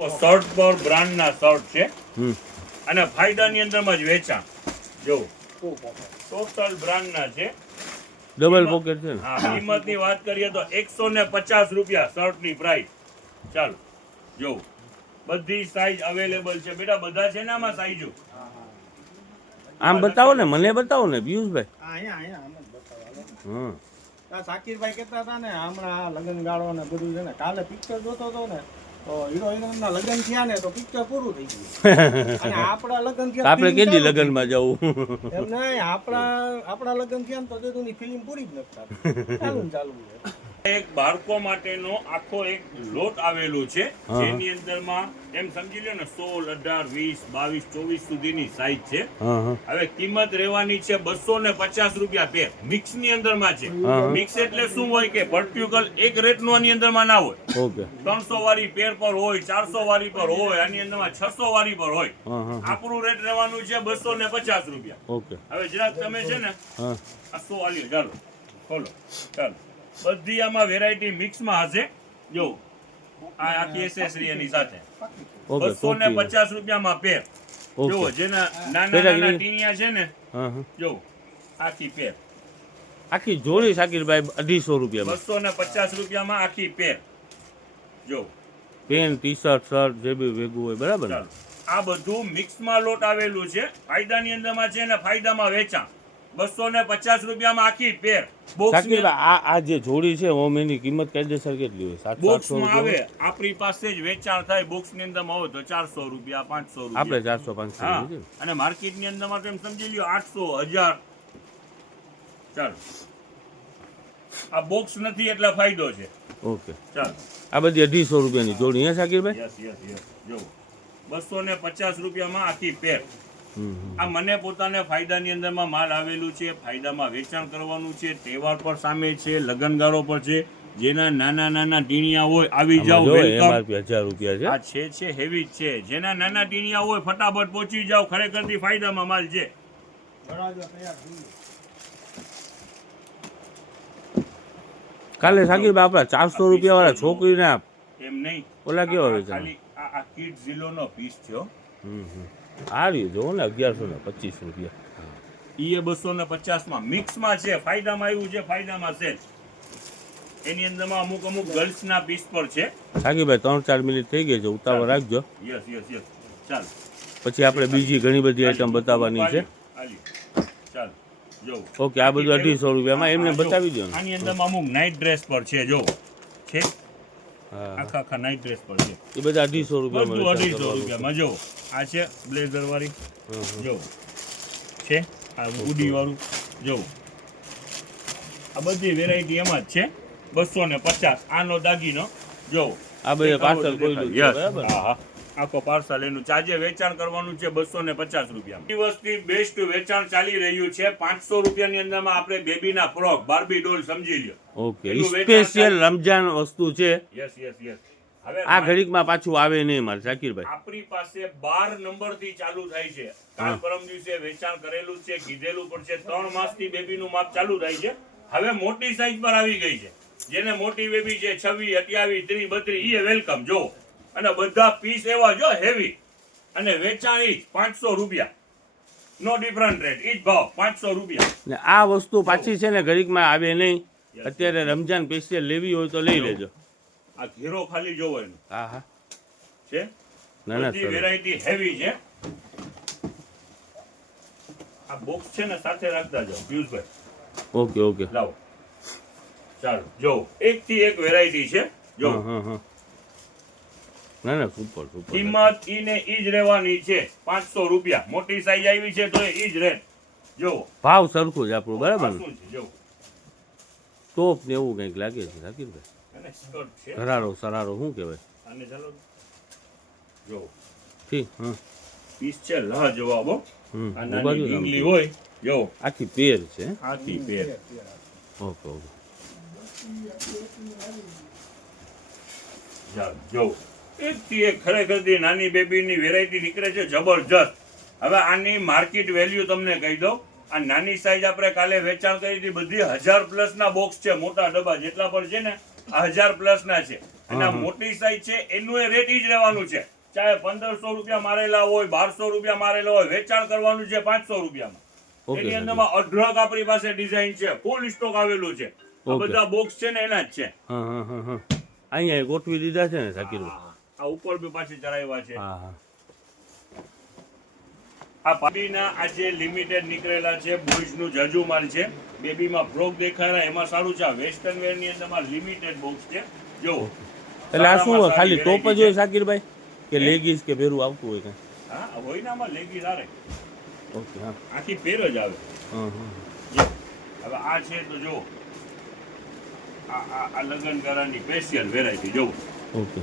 Shirt પર બ્રાન્ડના shirt છે અને ફાયદાની અંદરમાં જ વેચાણ જો ટોટલ બ્રાન્ડના છે, ડબલ પોકેટ છે ને. હા, કિંમતની વાત કરીએ તો 150 રૂપિયા શર્ટની પ્રાઇસ. ચાલો જો બધી સાઈઝ અવેલેબલ છે બેટા, બધા છે ને આમાં સાઈઝો. આમ બતાવો ને, મને બતાવો ને પિયુષભાઈ. હા, સાકીરભાઈ કહેતા હતા ને હમણાં લગ્ન ગાળો ને બધું છે ને, કાલે પિક્ચર જોતો હતો ને તો હીરો હિરોઈન ના લગ્ન થયા ને તો પિક્ચર પૂરું થઈ ગયું. અને આપણા લગ્ન થયા આપણે કેદી લગ્નમાં જવું? એમ નહીં, આપણા લગ્ન થયા ને તો તેની ફિલ્મ પૂરી જ નથી થતી, ચાલુ છે. એક બાળકો માટેનો આખો એક લોટ આવેલો છે, જેની અંદરમાં એમ સમજી લો ને 16, 18, 20, 22, 24 સુધીની સાઈઝ છે. હવે કિંમત રહેવાની છે 250 રૂપિયા પેર. મિક્સ ની અંદરમાં છે. મિક્સ એટલે શું હોય કે પર્ટિક્યુલર એક રેટનું આની અંદરમાં ના હોય. ઓકે. 300 વાળી પેર પર હોય, 400 વાળી પર હોય, આની અંદરમાં 600 વાળી પર હોય. આપણું રેટ રહેવાનું છે 250 રૂપિયા. ઓકે. હવે જરાક તમે છે ને આ 100 વાળી ચાલો ખોલો, ચાલો બધી આમાં વેરાયટી મિક્સમાં હશે. જો આ આખી એસેસરી એની સાથે 250 રૂપિયામાં પેર. જો જેના નાના નાના ટીનિયા છે ને, જો આખી પેર, આખી જોડી સાકીરભાઈ 250 રૂપિયામાં. 250 રૂપિયામાં આખી પેર. જો પેન, ટી શર્ટ, શર્ટ જે બી ભેગું હોય, બરાબર ને? આ બધું મિક્સમાં લોટ આવેલું છે. ફાયદાની અંદરમાં છે ને ફાયદામાં વેચાણ. 250 રૂપિયામાં આખી પેર. આ જે જોડી છે ઓમ એની કિંમત કાયદેસર કેટલી હોય? બોક્સમાં આવે, આપણી પાસે જ વેચાણ થાય. બોક્સ ની અંદરમાં હોય તો 400 રૂપિયા, 500 રૂપિયા. આપણે 400-500. અને માર્કેટ ની અંદરમાં તો એમ સમજી લ્યો 800, 1000. ચાલો આ બોક્સ નથી એટલે ફાયદો છે. ઓકે, ચાલો આ બધી 250 રૂપિયાની જોડી હે સાકીરભાઈ? Yes yes yes. જો 250 રૂપિયામાં આખી પેર. આ મને પોતાને ફાયદાની અંદરમાં માલ આવેલું છે, ફાયદામાં વેચાણ કરવાનું છે, તહેવાર પર સામે છે, લગનગારો પર છે. જેના નાના નાના ટીણિયા હોય આવી જાવ, વેલકમ. MRP 1000 રૂપિયા છે. આ છે હેવી જ છે. જેના નાના ટીણિયા હોય ફટાફટ પહોંચી જાવ, ખરેખરથી ફાયદામાં માલ છે. કાલે સાકીરભાઈ આપણા 400 રૂપિયા વાળા છોકરીને આપ એમ નહીં, ઓલા કેવા વેચાણ? ખાલી આ કિડ ઝીલોનો પીસ છે. આ રહ્યું જો ને 1125 રૂપિયા. ઈ 250 માં મિક્સમાં છે. ફાયદામાં આવ્યું છે, ફાયદામાં છે. એની અંદરમાં અમુક ગર્લ્સના પીસ પર છે. સાકીરભાઈ 3-4 મિનિટ થઈ ગઈ છે, ઉતાવળ રાખજો. Yes yes yes. ચાલ પછી આપણે બીજી ઘણી બધી આઈટમ બતાવવાની છે. ચાલ જો ઓકે, આ બધું 250 રૂપિયામાં એમને બતાવી દો. આની અંદરમાં અમુક નાઇટ ડ્રેસ પર છે. જો છે આખા નાઇટ ડ્રેસ પર છે. એ બધા 250 રૂપિયામાં. 250 રૂપિયામાં. જો આ છે બ્લેઝર વાળી, જો છે આ ઉડી વાળું, જો આ બધી વેરાયટી એમાં જ છે. 250 આનો દાગીનો. જો આ બધા પાર્સલ કોઈ બરાબર. હા, આખો પાર્સલ એનું ચાર્જે વેચાણ કરવાનું છે 250 રૂપિયા. દિવસથી બેસ્ટ વેચાણ ચાલી રહ્યું છે. 500 રૂપિયાની અંદરમાં આપણે બેબીના ફ્રોક, બાર્બી ડોલ સમજી લ્યો. ઓકે, સ્પેશિયલ રમજાન વસ્તુ છે. Yes yes yes. હવે આ ઘડીકમાં પાછું આવે નહીં મારે સાકીરભાઈ. આપણી પાસે 12 નંબરથી ચાલુ થાય છે. કાલ પરમ દિવસે વેચાણ કરેલું છે, કીધેલું પણ છે. 3 માસથી બેબીનું માપ ચાલુ થાય છે. હવે મોટી સાઈઝ પર આવી ગઈ છે. જેને મોટી બેબી છે 26, 28, 30, 32 એ વેલકમ. જો અને બધા પીસ એવા જો હેવી, અને વેચાણ ઈ 500 રૂપિયા. નો ડિફરન્ટ રેટ, ઈ જ ભાવ 500 રૂપિયા. ને આ વસ્તુ પાછી છે ને ઘડીકમાં આવે નહીં. અત્યારે રમજાન સ્પેશિયલ લેવી હોય તો લઈ લેજો. આ ઘેરો ખાલી જોવો એનો. હા છે ના ના, બધી વેરાયટી હેવી છે. આ બોક્સ છે ને સાથે રાખતા જાઓ પિયુષભાઈ. ઓકે લાવો ચાલો જો એક થી એક વેરાયટી છે. જો ના ના, સુપર. કિંમત ઈ ને ઈ જ રહેવાની છે 500 રૂપિયા. મોટી સાઈઝ આવી છે તો ઈ જ રેટ. જો ભાવ સરખું જ આપણું, બરાબર ને? શું છે જો ટોપ ને એવું કંઈક લાગે છે સાકીરભાઈ. અને સ્કર્ટ છે. સરારો શું કહેવાય? અને ચાલો જો ઠીક. પીસ છે લા જવાબો. આ નાની ઉભારી ઢીંગલી હોય જો આખી પેર છે. આખી પેર. ઓકે. જો એક થી એક ખરેખર નાની બેબીની વેરાયટી નીકળે છે જબરજસ્ત. હવે આની માર્કેટ વેલ્યુ તમને કહી દઉં. આ નાની સાઈઝ આપણે કાલે વેચાણ કરી હતી બધી 1000 પ્લસ ના બોક્સ છે. મોટા ડબ્બા જેટલા પણ છે ને 1000 પ્લસ ના છે અને આ મોટી સાઈઝ છે એનું એ રેટ ઈ જ રહેવાનું છે, ચાહે 1500 રૂપિયા મારેલા હોય, 1200 રૂપિયા મારેલા હોય, વેચાણ કરવાનું છે 500 રૂપિયામાં. ઓકે એની અંદરમાં અઢળક આપણી પાસે ડિઝાઇન છે, ફૂલ સ્ટોક આવેલું છે. આ ઓકે. બધા બોક્સ છે ને એના જ છે. હા હા હા હા અહીંયા ગોઠવી દીધા છે ને શાકીરભાઈ? આ ઉપર બી પાછી ચડાવ્યા છે. હા હા આ બેબીના આજે લિમિટેડ નીકળેલા છે, બોયઝ નું જાજુ માલ છે. બેબીમાં ફ્રોક દેખાડા એમાં સારું છે. આ વેસ્ટર્ન વેર ની અંદરમાં લિમિટેડ બોક્સ છે. જો એટલે આ શું હોય? ખાલી ટોપ જ હોય છે. શાકીરભાઈ કે લેગીસ કે ભેરું આવતું હોય કાંઈ? હા હોય ને, આમાં લેગીસ આવે, ઓકે હા આખી પેર જ આવે. હા હા હવે આ છે તો જો આ લગન ગાળાની સ્પેશિયલ વેરાયટી જો ઓકે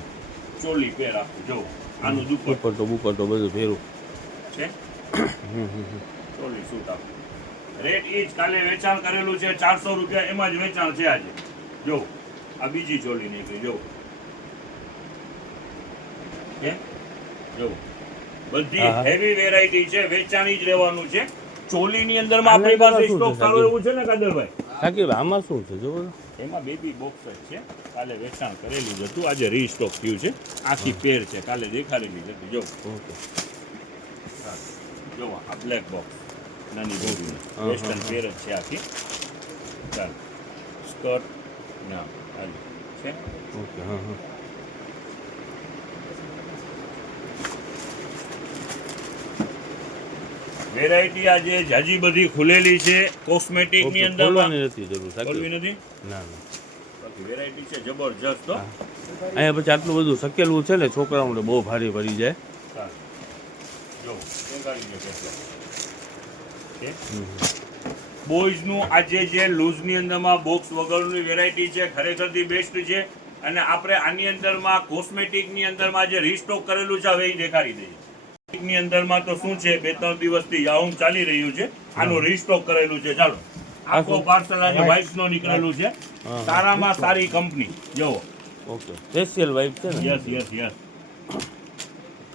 ચોલી પેર આખું જો આનું દુપટ્ટો દુપટ્ટો બુપટ્ટો બધું ભેરું. છે, ચોલી સૂટ આખું. રેટ ઈ જ કાલે વેચાણ કરેલું છે 400 રૂપિયા, એમાં જ વેચાણ છે આજે. જો આ બીજી ચોલી નીકળી જો છે, જો બધી હા, હા. હેવી વેરાયટી છે, વેચાણી જ રહેવાનું છે. ચોલીની અંદરમાં આપણી આના પાસે શું સ્ટોક છે, સારો સાહેબ? એવું છે ને કાદરભાઈ. શાકીરભાઈ આમાં શું છે જોવો તો. એમાં બેબી બોક્સ જ છે, કાલે વેચાણ કરેલું જ હતું, આજે રીસ્ટોક થયું છે. આખી પેર છે, કાલે દેખાડેલી જ હતી. જો ઓકે જો આ બ્લેક બોક્સ નાની બોબીની હા, વેસ્ટર્ન હા. પેર જ છે આખી. ચાલ સ્કર્ટ ના આલી છે. ઓકે હા હા વેરાયટી આજે જાજી બધી ખુલેલી છે. કોસ્મેટિક ની ઓકે, અંદર ખોલવાની નથી જરૂર ખોલવી શાકીર. નથી, ના ના બાકી વેરાયટી છે જબરજસ્ત. હો. અહીંયા પછી આટલું બધું શકેલું છે ને છોકરાઓને બહુ ભારી પડી જાય. ચાલ જો દેખાડી દે કેટલો છે. બોયઝ નું આજે જે લૂઝ ની અંદરમાં બોક્સ વગરની વેરાયટી છે, ખરેખર ધી બેસ્ટ છે. અને આપણે આની અંદરમાં કોસ્મેટિક ની અંદરમાં જે રીસ્ટોક કરેલું છે હવે એ દેખાડી દઈએ. ની અંદરમાં તો શું છે, 2-3 દિવસથી યાઉન ચાલી રહ્યું છે, આનું રીસ્ટોક કરેલું છે. ચાલો આખો પાર્સલ આજે વાઇટ્સ નો નીકળેલું છે, સારામાં સારી કંપની. જો ઓકે સ્પેશિયલ વાઇફ છે ને? Yes yes yes.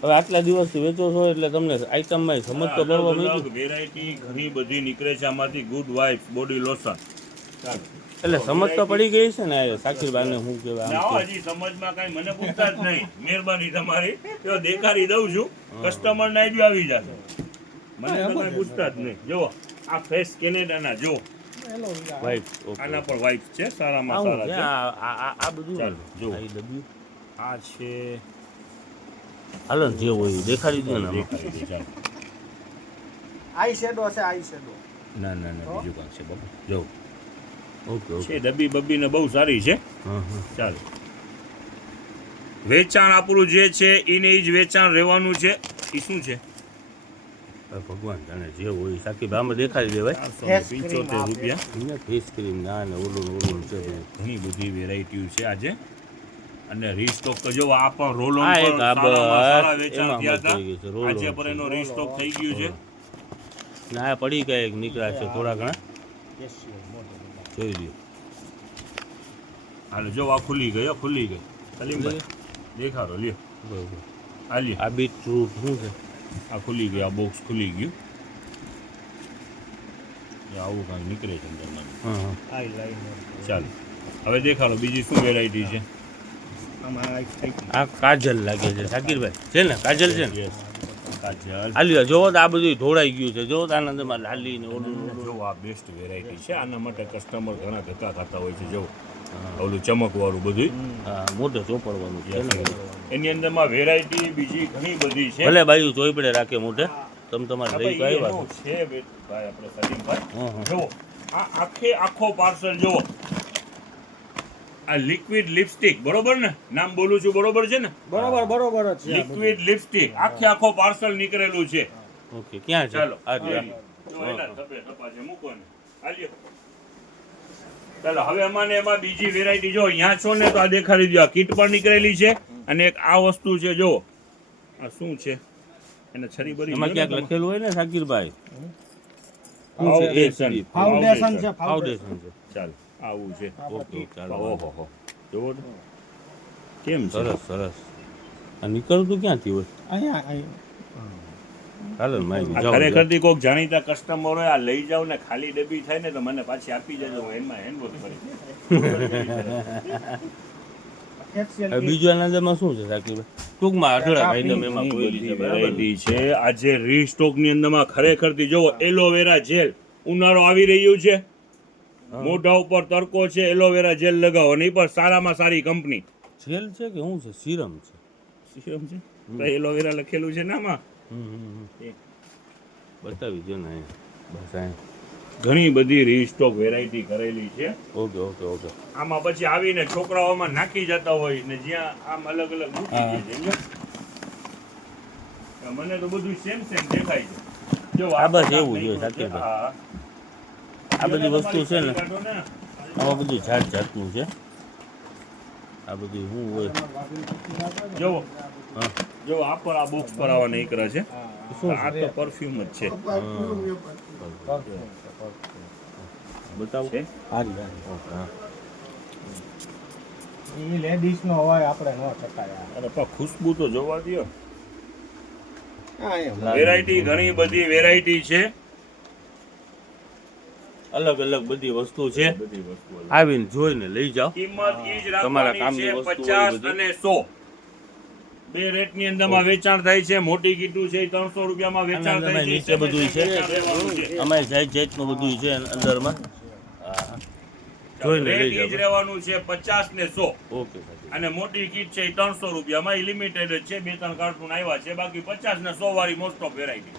હવે આટલા દિવસથી વેચો છો એટલે તમને આઈટમમાં સમજ તો પડવા માંડી. વેરાયટી ઘણી બધી નીકળે છે આમાંથી. Good wife body lotion. ચાલો એટલે સમજ તો પડી ગઈ છે ને આ શાકીરભાઈને શું કહેવાય આમ ના, કે. હજી સમજમાં કઈ મને પૂછતા જ નહીં. મહેરબાની તમારી, તો દેખાડી દઉં છું, કસ્ટમર ને બી આવી જશે. મને તો કઈ પૂછતા જ નહીં. જો આ ફેસ કેનેડાના જો વાઇફ ઓકે આના પર વાઇફ છે, સારામાં આવું સારા છે છે. આ બધું ચાલો, જો. આ ડબ્લ્યુ આ છે હાલો ને જે હોય એ દેખાડી દો ને આમાં. દેખાડી દે, ચાલો. આઈ શેડો છે, આઈ શેડો. ના ના ના, બીજું કાંઈ છે બાબુ. જો ઓકે ઓકે છે ડબ્બી બબ્બીને બહુ સારી છે. હા હા ચાલો, વેચાણ આપણું જે છે એને જ વેચાણ રહેવાનું છે. એ શું છે? હવે ભગવાન જાણે જે હોય એ શાકીરભાઈ આમાં દેખાડી દેવાય. 475 રૂપિયા. અહીંયા ફેસ ક્રીમ ના ને ઓલું ને ઓલું છે બધું. ઘણી બધી વેરાયટીઓ છે આજે. અને રીસ્ટોક તો જો આ પણ રોલ ઓન આ એક પણ આ સારામાં સારા બસ વેચાણ એમાં થયા મજા આવી ગઈ છે, હતા. રોલ આજે ઓન પણ છે. એનો રીસ્ટોક થઈ ગયું છે. ના આ પડી કઈ નીકળ્યા છે થોડા ઘણા જોઈ લ્યો. હાલો જો આ ખુલી ગઈ, ખુલી ગઈ. સલીમભાઈ દેખાડો, લ્યો બરોબર. આ લ્યો, આ બીટરૂટ શું છે? આ ખુલી ગઈ, આ બોક્સ ખુલી ગયું. આવું કાંઈક નીકળે છે અંદરમાં. હા હા આઈ લાઈનર. ચાલો હવે દેખાડો બીજી શું વેરાયટી છે. આમાં આઈ થઈ આ કાજલ લાગે છે શાકીરભાઈ છે ને? કાજલ છે ને? Yes. કાજલ. આ લ્યો જોવો તો આ બધું ઢોળાઈ ગયું છે. જોવો તો આના અંદરમાં લાલી ને ઓલું ને ઓલું. જો આ બેસ્ટ વેરાયટી છે. આના માટે કસ્ટમર ઘણા ધક્કા ખાતા હોય છે. જો ઓલું ચમકવાળું બધું. હા મોઢે ચોપડવાનું છે ને. એની અંદરમાં વેરાયટી બીજી ઘણી બધી છે. ભલે બાજુ ચોપડે રાખે મોઢે. તમે તમારે હા લઈ તો ભાઈ, આવ્યા એનું છો. છે ભાઈ આપણે સલીમભાઈ. હા હા જો આ આખો પાર્સલ જો આ લિક્વિડ લિપસ્ટિક, બરોબર ને? નામ બોલું છું બરોબર છે ને? બરોબર બરોબર જ છે. લિક્વિડ લિપસ્ટિક આખો પાર્સલ નીકળેલું છે. ઓકે ક્યાં છે? ચાલો આ જ. જો એના ધબ્બે ધબ્બા છે, મૂકો ને. હાલ્યો. ચાલો હવે એમાં બીજી વેરાયટી જો અહીંયા છો ને તો આ દેખાડી દો. આ કીટ પણ નીકળેલી છે અને એક આ વસ્તુ છે. જો આ શું છે? એને છરી બરી એમાં ક્યાંક લખેલું હોય ને શાકીરભાઈ ફાઉન્ડેશન. ફાઉન્ડેશન છે, ફાઉન્ડેશન છે. ચાલ આવું છે. ઓકે ચાલો ઓહો જોવો તો. કેમ છે? સરસ સરસ. આ નીકળતું ક્યાંથી હોય? અહીંયા હાલો ને માહિતી આ જાઓ ખરેખરથી કોઈક જાણીતા કસ્ટમર હોય આ લઈ જાવ ને ખાલી ડબ્બી થાય ને તો મને પાછી આપી દેજો હું એમાં હેન્ડવોશ કરી એક્સેલ હવે બીજું આના અંદરમાં શું છે સાકીભાઈ ટૂંકમાં અઢળક આઈટમ એમાં કોઈ છે બરાબર વેરાયટી છે આજે રીસ્ટોક ની અંદરમાં ખરેખરથી જોવો એલોવેરા જેલ ઉનાળો આવી રહ્યું છે મોઢા ઉપર તડકો છે એલોવેરા જેલ લગાવો નહીં પણ સારામાં સારી કંપની જેલ છે કે શું છે સિરમ છે શું છે તો એલોવેરા લખેલું છે ને આમાં બતાવી દો ને અહીંયા. બસ અહીંયા ઘણી બધી રીસ્ટોક વેરાયટી કરેલી છે ઓકે ઓકે ઓકે આમાં પછી આવીને છોકરાઓમાં નાખી જતા હોય ને જ્યાં આમ અલગ અલગ મૂકી દે છે સમજ્યો? મને તો બધું સેમ સેમ દેખાય છે જો આ બસ કામ એવું નહીં જોઈએ, કરું છે. સાચી વાત. હા. આ બધી વસ્તુ છે ને કાઢો ને. આમાં બધું જાત જાતનું છે આ બધું શું હોય જો હા જો આ પર આ બોક્સ પર આવા નીકળે છે શું આ તો પરફ્યુમ જ છે બતાવો છે? ઓકે હા ઈ લેડીઝ નો હોય આપણે ન શકાય અરે પણ ખુશ્બુ તો જોવા દ્યો હા એમ વેરાયટી ઘણી બધી વેરાયટી છે અલગ અલગ બધી વસ્તુ છે બધી વસ્તુઓ આવીને જોઈને લઈ જાઓ કિંમત ઈ જ તમારા રાખવાની કામની છે વસ્તુ હોય 50 બધી. અને 100 બે રેટની અંદરમાં વેચાણ થાય છે મોટી કીટું છે ઈ 300 રૂપિયામાં વેચાણ આના થાય છે નીચે બધું છે. વેચાણ રહેવાનું છે. અમારી જાત જાતનું બધું છે અંદરમાં હા જોઈને લઈ રેટ ઈ જ જાઓ રહેવાનું છે 50 ને 100 ઓકે સાહેબ અને મોટી કીટ છે ઈ 300 રૂપિયામાં ઈ લિમિટેડ જ છે બે ત્રણ કાર્ટૂન આવ્યા છે બાકી 50 ને 100 વાળી મોસ્ટ ઓફ વેરાયટી